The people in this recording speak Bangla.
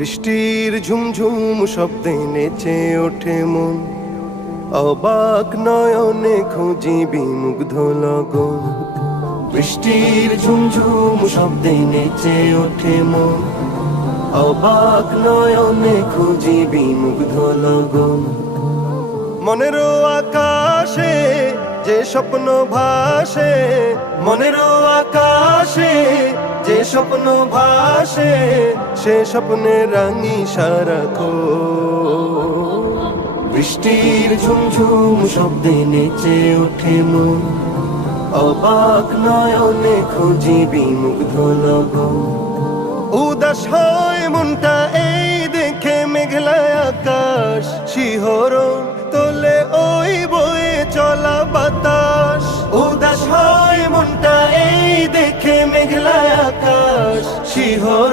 বৃষ্টির ঝুমঝুম শব্দে নেচে ওঠে মন, অবাক নয়নে খুঁজি বিমুগ্ধ লগন। বৃষ্টির ঝুমঝুম শব্দে নেচে ওঠে মন, অবাক নয়নে খুঁজি বিমুগ্ধ লগন। মনের আকাশে যে স্বপ্ন ভাসে, মনের আকাশে যে স্বপ্ন ভাসে, সে স্বপ্নে রাঙি সারাক্ষণ। বৃষ্টির ঝুমঝুম শব্দে নেচে ওঠে মন, অবাক নয়নে খুঁজি বিমুগ্ধ লগন। উদাস হয় মনটা এই দেখে মেঘলা আকাশ, শিহরণ তোলে ওই বয়ে চলা বাতাস। উদাস হয় মনটা এই দেখে মেঘলা আকাশ, শিহরণ